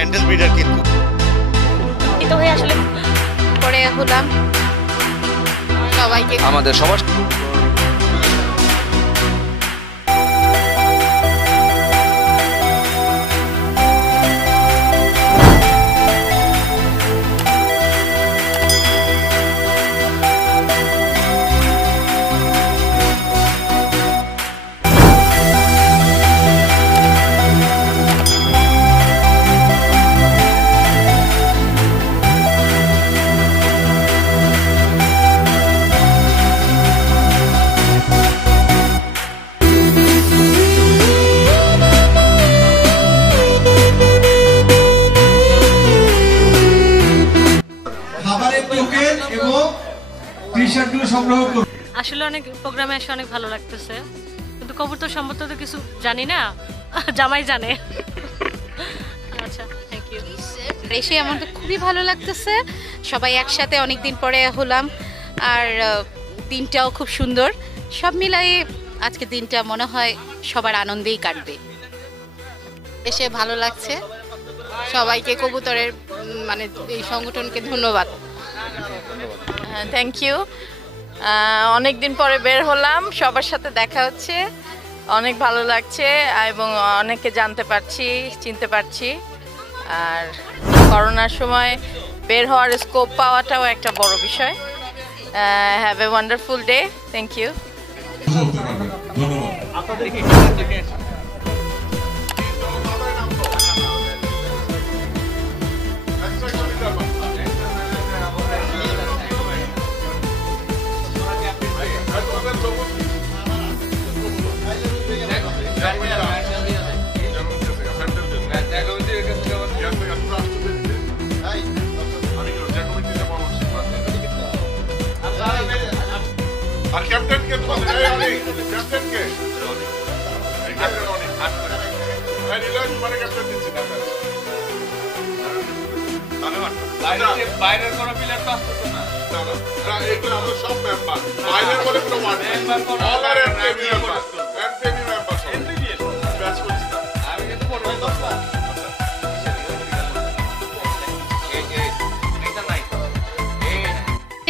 Mental breeder কিন্তু তো হয়ে আসলে পরে হলাম সবাইকে আমাদের সবার আসলে অনেক প্রোগ্রামে এসে অনেক ভালো লাগতেছে, কিন্তু কবুতর সম্বন্ধে তো কিছু জানি না, জামাই জানে। আচ্ছা, থ্যাংক ইউ। এসে আমাদের খুবই ভালো লাগতেছে, সবাই একসাথে অনেক দিন পরে হলাম, আর দিনটাও খুব সুন্দর। সব মিলাই আজকে দিনটা মনে হয় সবার আনন্দেই কাটবে। এসে ভালো লাগছে, সবাইকে কবুতরের মানে এই সংগঠনকে ধন্যবাদ। Thank you. অনেক দিন পরে বের হলাম, সবার সাথে দেখা হচ্ছে, অনেক ভালো লাগছে এবং অনেকে জানতে পারছি, চিনতে পারছি। আর করোনার সময় বের হওয়ার স্কোপ পাওয়াটাও একটা বড় বিষয়। Have a wonderful day. Thank you. আর ক্যাপ্টেন কে তোমাদের ক্যাপ্টেন কে এই ক্যাপ্টেন অনেক এই নিলাম মানে ক্যাপ্টেন দিচ্ছি না বাইরের কোনো প্লেয়ার তো আসতো না। না এগুলো আমাদের সব মেম্বার, বাইরের বলে কোনো ওয়ার্ড মেম্বার অল আর এমপি মেম্বার ব্যাচ করছি না আমি কিন্তু পড়বো দশটা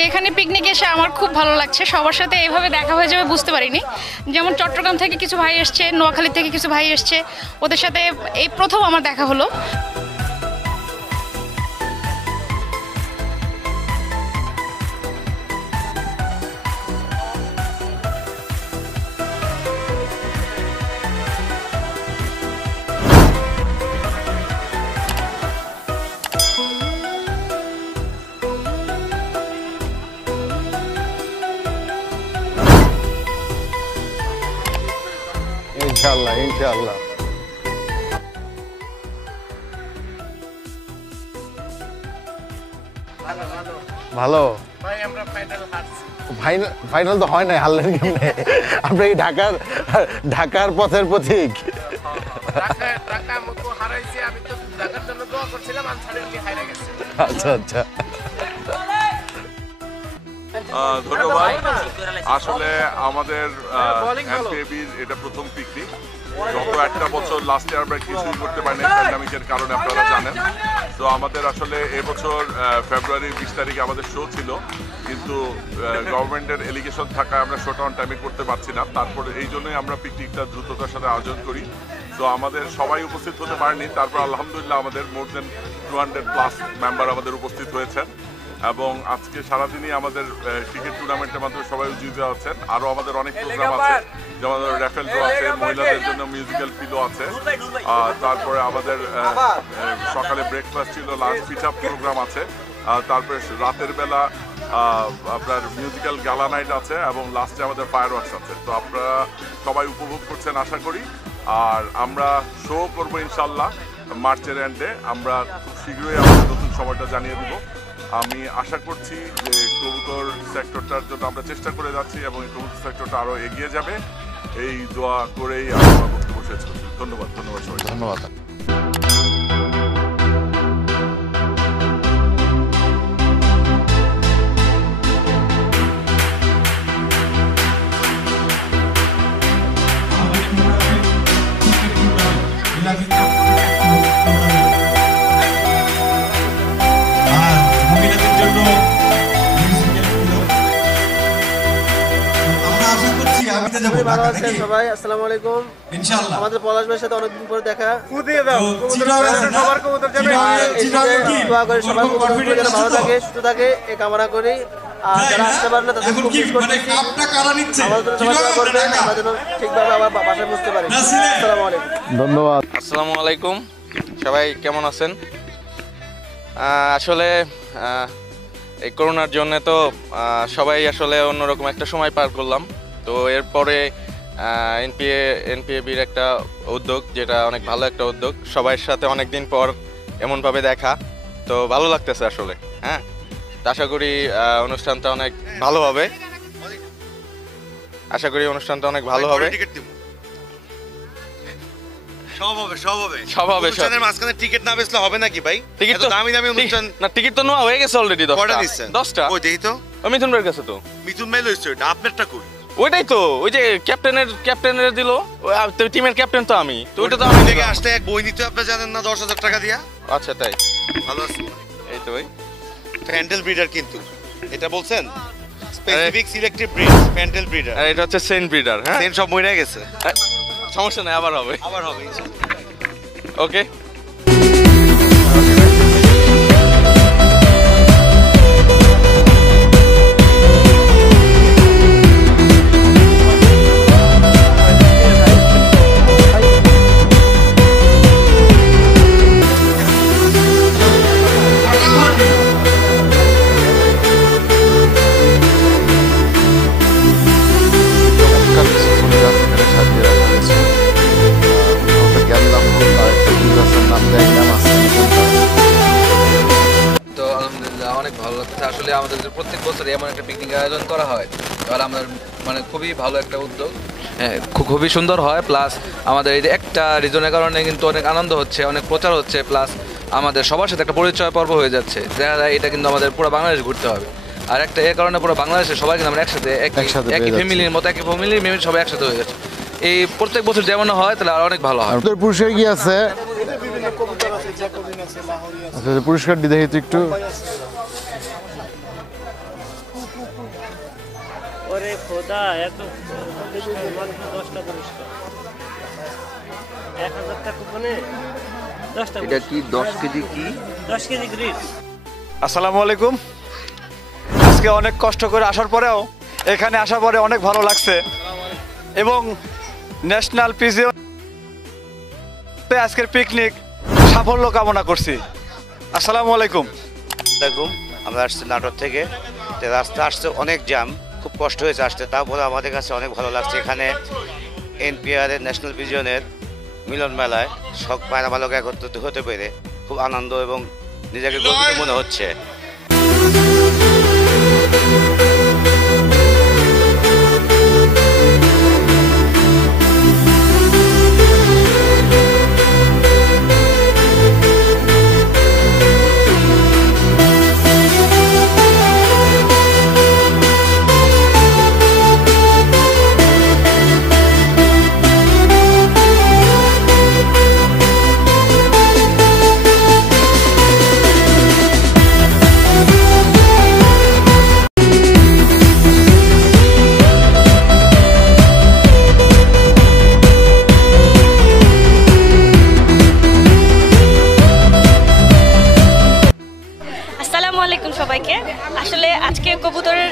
এখানে পিকনিক এসে আমার খুব ভালো লাগছে, সবার সাথে এইভাবে দেখা হয়ে যাবে বুঝতে পারিনি। যেমন চট্টগ্রাম থেকে কিছু ভাই এসছে, নোয়াখালী থেকে কিছু ভাই এসছে, ওদের সাথে এই প্রথম আমার দেখা হলো। ইনশাআল্লাহ ইনশাআল্লাহ। ভালো ভাই আমরা ফাইনাল হারছি। ফাইনাল তো হয় নাই, হারলেন কেমনে? আপনি কি ঢাকার পথের পথিক? ঢাকা আমাকে হারাইছে, আমি তো ঢাকার জন্য দোয়া করছিলাম, আনসারলি হারিয়ে গেছে। আচ্ছা আচ্ছা, ধন্যবাদ। আসলে আমাদের এনপিএবির এটা প্রথম পিকনিক। গত একটা বছর লাস্ট ইয়ার আমরা কিছুই করতে পারিনি প্যান্ডামিকের কারণে, আপনারা জানেন। তো আমাদের আসলে এবছর ফেব্রুয়ারির 20 তারিখে আমাদের শো ছিল, কিন্তু গভর্নমেন্টের এলিগেশন থাকায় আমরা শোটা অন টাইমে করতে পারছি না। তারপরে এই জন্যই আমরা পিকনিকটা দ্রুততার সাথে আয়োজন করি। তো আমাদের সবাই উপস্থিত হতে পারেনি, তারপর আলহামদুলিল্লাহ আমাদের মোর দেন 200+ মেম্বার আমাদের উপস্থিত হয়েছেন, এবং আজকে সারাদিনই আমাদের ক্রিকেট টুর্নামেন্টের মাধ্যমে সবাই উজ্জীবিত আছেন। আরও আমাদের অনেক প্রোগ্রাম আছে, যেমন র্যাফেল ড্র আছে, মহিলাদের জন্য মিউজিক্যাল পিলো আছে, তারপরে আমাদের সকালে ব্রেকফাস্ট ছিল, লাঞ্চ পিঠা প্রোগ্রাম আছে, তারপরে রাতের বেলা আপনার মিউজিক্যাল গালা নাইট আছে, এবং লাস্টে আমাদের ফায়ার ওয়ার্কস আছে। তো আপনারা সবাই উপভোগ করছেন আশা করি। আর আমরা শো করবো ইনশাল্লাহ মার্চের এন্ডে। আমরা খুব শীঘ্রই আমাদের নতুন সময়টা জানিয়ে দেবো। আমি আশা করছি যে কবুতর সেক্টরটার জন্য আমরা চেষ্টা করে যাচ্ছি, এবং এই কবুতর সেক্টরটা আরও এগিয়ে যাবে, এই দোয়া করেই আমি আমার বক্তব্য শেষ করছি। ধন্যবাদ সবাই। ধন্যবাদ। যাব ভালো আছেন সবাই? আসসালামু আলাইকুম। ইনশাআল্লাহ আমাদের পলাশ ভাইয়ের সাথে অনেকদিন পরে দেখা। সবার কবুতর যাবে দোয়া করে সবার কবুতর যেন ভালো থাকে, সুস্থ থাকে এই কামনা করি। আর যারা আসতে পারবে না তাদের খুব মিস করতেছি। আমাদের জন্য সবাই দোয়া করবেন, আমরা যেন ঠিকভাবে আবার বাসায় বুঝতে পারি। আসসালামু আলাইকুম। ধন্যবাদ। আসসালামু আলাইকুম, সবাই কেমন আছেন? আসলে এই করোনার জন্য তো সবাই আসলে অন্যরকম একটা সময় পার করলাম। তো এরপরে এনপিএবির একটা উদ্যোগ, যেটা অনেক ভালো একটা উদ্যোগ, সবার সাথে অনেক দিন পর এমনভাবে দেখা, তো ভালো লাগতেছে আসলে। হ্যাঁ, তো আশা করি অনুষ্ঠানটা অনেক ভালো হবে। আশা করি অনুষ্ঠানটা অনেক ভালো হবে। মাঝখানে টিকিট না বেচলে হবে নাকি ভাই? টিকিট তো দামি দামি অনুষ্ঠান না, টিকিট তো নেওয়া হয়ে গেছে অলরেডি। 10টা। ওই দেখি তো, মিথুন ভাইয়ের কাছে তো। মিথুন ভাই লইছে ওটা, আপনারটা কই? ওইটাই তো, ওই যে ক্যাপ্টেনের দিল, টিমের ক্যাপ্টেন তো আমি, তো ওইটা তো আমি থেকে আসতে এক বই নিতে আপনি জানেন না 10,000 টাকা দিয়া? আচ্ছা তাই, ভালো আছে। এই তো ভাই, প্যান্ডেল ব্রিডার কিন্তু এটা বলছেন, স্পেসিফিক সিলেক্টিভ ব্রিড প্যান্ডেল ব্রিডার। আর এটা হচ্ছে সেন্ট ব্রিডার। হ্যাঁ, সেন্ট সব মরে গেছে, সমস্যা নাই, আবার হবে। ওকে। আসলে আমাদের প্রত্যেক বছর এমন একটা পিকনিক আয়োজন করা হয়, তাহলে আমাদের মানে খুবই ভালো একটা উদ্যোগ, খুবই সুন্দর হয়। প্লাস আমাদের এই একটা রিজনের কারণে কিন্তু অনেক আনন্দ হচ্ছে, অনেক প্রচার হচ্ছে, প্লাস আমাদের সবার সাথে একটা পরিচয় পর্ব হয়ে যাচ্ছে। দেখা যায় এটা কিন্তু আমাদের পুরো বাংলাদেশ ঘুরতে হবে। আর একটা এর কারণে পুরো বাংলাদেশের সবাই কিন্তু আমরা একসাথে একই ফ্যামিলির মতো, একই ফ্যামিলির মেম্বার সবাই একসাথে হয়ে যাচ্ছে। এই প্রত্যেক বছর যেমন হয় তাহলে আর অনেক ভালো হয়। পুরস্কার কি আছে? পুরস্কার দিতে একটু ওরে খোদা, এত 10টা পুরস্কার 1000 টাকা মানে 10টা। এটা কি 10 কেজি কি? 10 কেজি গ্রিস। আসসালামু আলাইকুম। আজকে অনেক কষ্ট করে আসার পরেও এখানে আসার পরে অনেক ভালো লাগছে এবং ন্যাশনাল পিজিও আজকের পিকনিক সাফল্য কামনা করছি। আসসালামু আলাইকুম। আমরা আসছি নাটোর থেকে, রাস্তা আসতে অনেক জ্যাম, খুব কষ্ট হয়েছে আসতে, তারপরে আমাদের কাছে অনেক ভালো লাগছে। এখানে এনপিআর এর ন্যাশনাল ভিশনের মিলন মেলায় সব পায়রা বালক একত্রিত হতে পেরে খুব আনন্দ এবং নিজেকে গর্বিত মনে হচ্ছে। সবাইকে। আসলে আজকে কবুতরের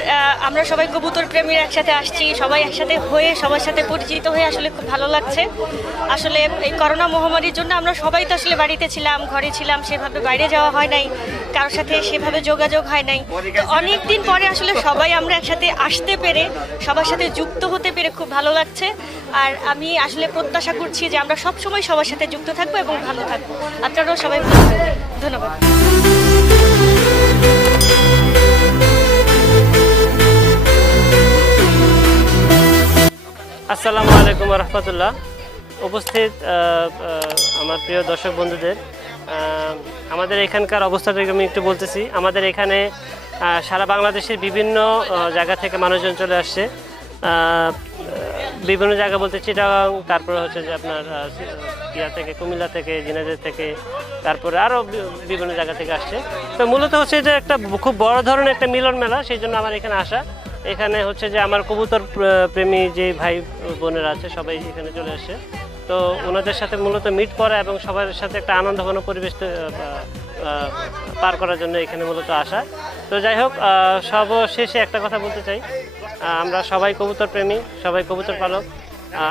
আমরা সবাই কবুতর প্রেমীরা একসাথে আসছি, সবাই একসাথে হয়ে সবার সাথে পরিচিত হয়ে আসলে খুব ভালো লাগছে। আসলে এই করোনা মহামারীর জন্য আমরা সবাই তো আসলে বাড়িতে ছিলাম, ঘরে ছিলাম, সেভাবে বাইরে যাওয়া হয় নাই, কারোর সাথে সেভাবে যোগাযোগ হয় নাই। তো অনেক দিন পরে আসলে সবাই আমরা একসাথে আসতে পেরে, সবার সাথে যুক্ত হতে পেরে খুব ভালো লাগছে। আর আমি আসলে প্রত্যাশা করছি যে আমরা সবসময় সবার সাথে যুক্ত থাকবো এবং ভালো থাকবো। আপনারাও সবাই ভালো থাকবেন। ধন্যবাদ। আসসালামু আলাইকুম রহমতুল্লাহ। উপস্থিত আমার প্রিয় দর্শক বন্ধুদের, আমাদের এখানকার অবস্থাটাকে আমি একটু বলতেছি। আমাদের এখানে সারা বাংলাদেশের বিভিন্ন জায়গা থেকে মানুষজন চলে আসছে, বিভিন্ন জায়গা বলতে চিটাগাং, তারপরে হচ্ছে যে আপনার ইয়া থেকে কুমিল্লা থেকে, ঝিনাইদহ থেকে, তারপরে আরও বিভিন্ন জায়গা থেকে আসছে। তো মূলত হচ্ছে এটা একটা খুব বড় ধরনের একটা মিলন মেলা, সেই জন্য আমার এখানে আসা। এখানে হচ্ছে যে আমার কবুতর প্রেমী যে ভাই বোনেরা আছে সবাই এখানে চলে আসে, তো ওনাদের সাথে মূলত মিট করা এবং সবার সাথে একটা আনন্দঘন পরিবেশ পার করার জন্য এখানে মূলত আসা। তো যাই হোক, সবশেষে একটা কথা বলতে চাই, আমরা সবাই কবুতর প্রেমী, সবাই কবুতর পালক।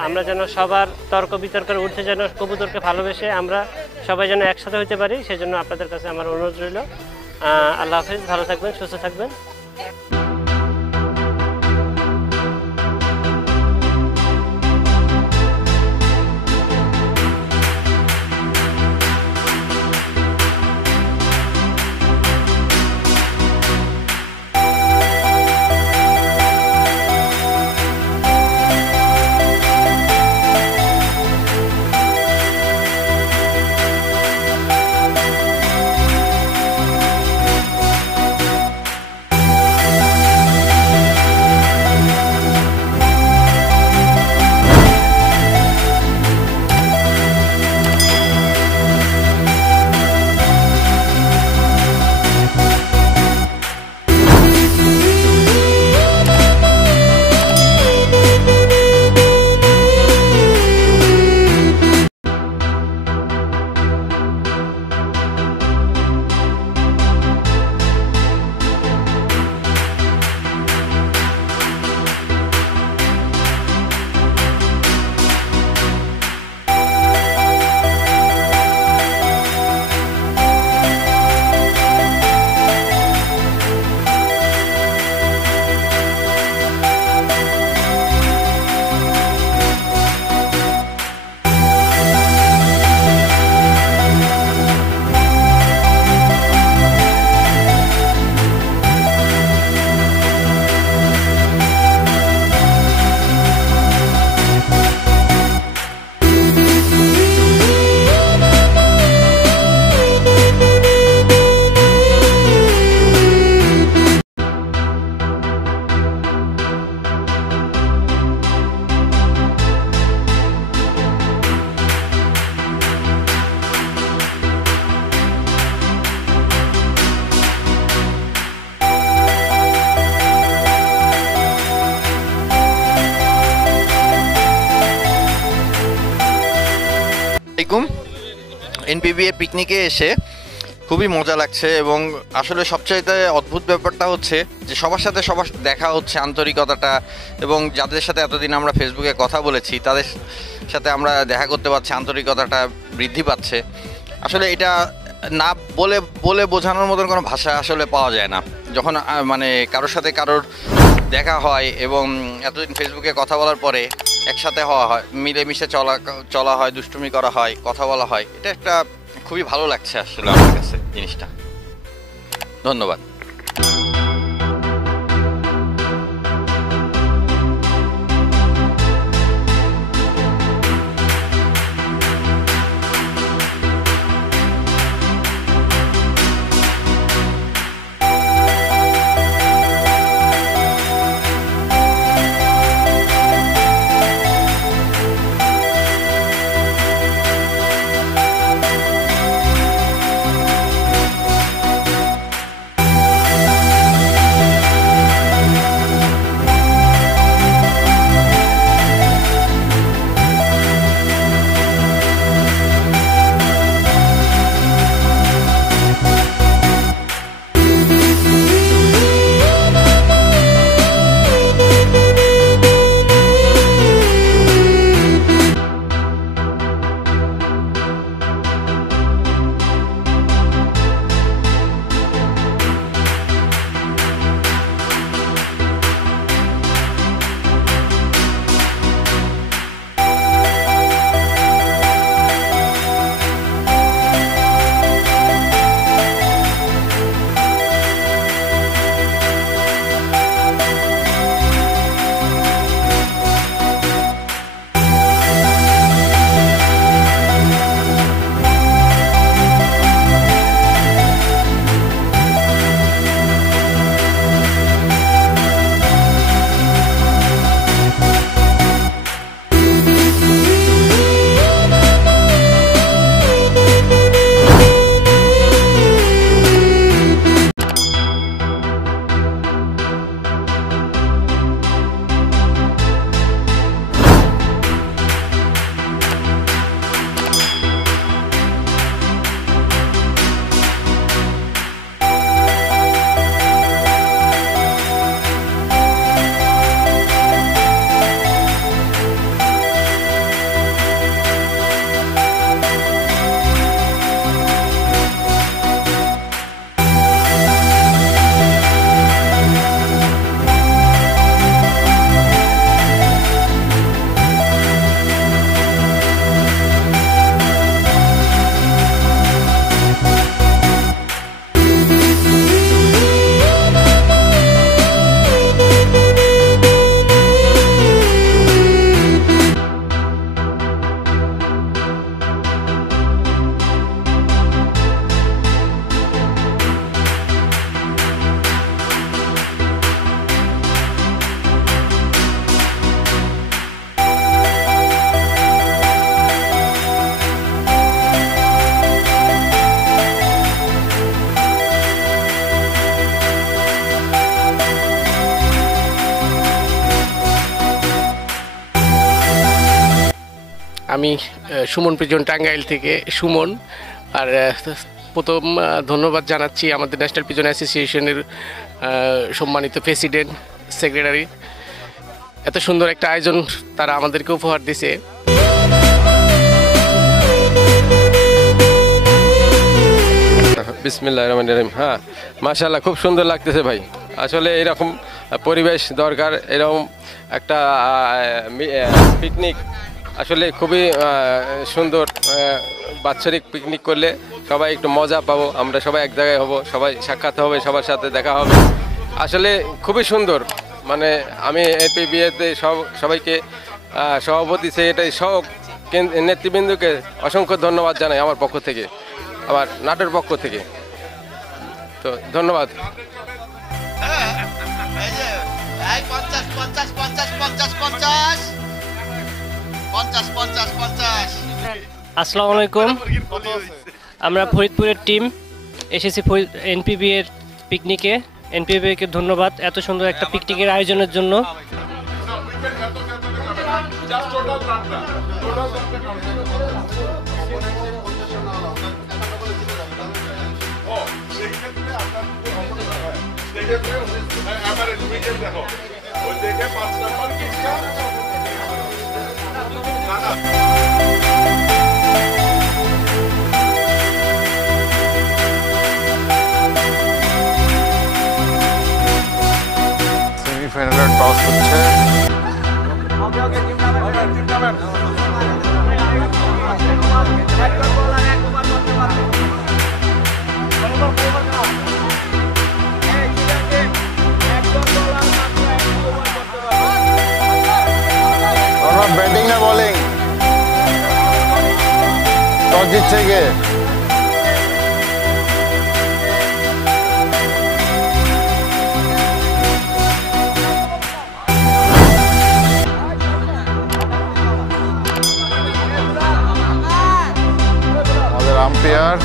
আমরা যেন সবার তর্ক বিতর্কের ঊর্ধ্বে যেন কবুতরকে ভালোবেসে আমরা সবাই যেন একসাথে হতে পারি, সেজন্য আপনাদের কাছে আমার অনুরোধ রইল। আল্লাহ হাফিজ, ভালো থাকবেন, সুস্থ থাকবেন। এনপিবি এর পিকনিকে এসে খুবই মজা লাগছে এবং আসলে সবচাইতে অদ্ভুত ব্যাপারটা হচ্ছে যে সবার সাথে সবার দেখা হচ্ছে, আন্তরিকতাটা, এবং যাদের সাথে এতদিন আমরা ফেসবুকে কথা বলেছি তাদের সাথে আমরা দেখা করতে পারছি, আন্তরিকতাটা বৃদ্ধি পাচ্ছে। আসলে এটা না বলে বোঝানোর মতন কোনো ভাষা আসলে পাওয়া যায় না। যখন মানে কারোর সাথে কারোর দেখা হয় এবং এতদিন ফেসবুকে কথা বলার পরে একসাথে হওয়া হয়, মিলেমিশে চলা হয়, দুষ্টুমি করা হয়, কথা বলা হয়, এটা একটা খুবই ভালো লাগছে আসলে আমার কাছে জিনিসটা। ধন্যবাদ। আমি সুমন প্রিজন টাঙ্গাইল থেকে সুমন। আর প্রথম ধন্যবাদ জানাচ্ছি আমাদের ন্যাশনাল পিজন অ্যাসোসিয়েশনের সম্মানিত প্রেসিডেন্ট, সেক্রেটারি, এত সুন্দর একটা আয়োজন তারা আমাদেরকে উপহার দিয়েছে। বিসমিল্লাহির রহমানির রহিম। হ্যাঁ, মাশাআল্লাহ, খুব সুন্দর লাগতেছে ভাই। আসলে এরকম পরিবেশ দরকার, এরকম একটা পিকনিক আসলে খুবই সুন্দর। বাৎসরিক পিকনিক করলে সবাই একটু মজা পাবো, আমরা সবাই এক জায়গায় হব, সবাই সাক্ষাৎ হবে, সবার সাথে দেখা হবে। আসলে খুবই সুন্দর। মানে আমি এনপিবিএতে সবাইকে সভাপতি সেক্রেটারি সহ নেতৃবৃন্দকে অসংখ্য ধন্যবাদ জানাই আমার পক্ষ থেকে, আমার নাটোর পক্ষ থেকে। তো ধন্যবাদ। আসসালামু আলাইকুম। আমরা ফরিদপুরের টিম এসেছি এনপিবি এর পিকনিকে। এনপিবিকে ধন্যবাদ এত সুন্দর একটা পিকনিকের আয়োজনের জন্য। সেমিফাইনালের টস হচ্ছে। ব্যাটিং না বোলিং? টস জিতছে কে? আমাদের আম্পায়ার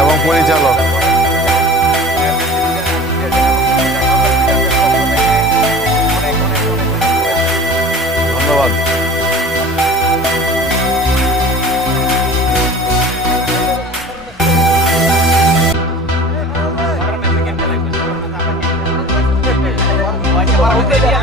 এবং পরিচালক। ধন্যবাদ। Vamos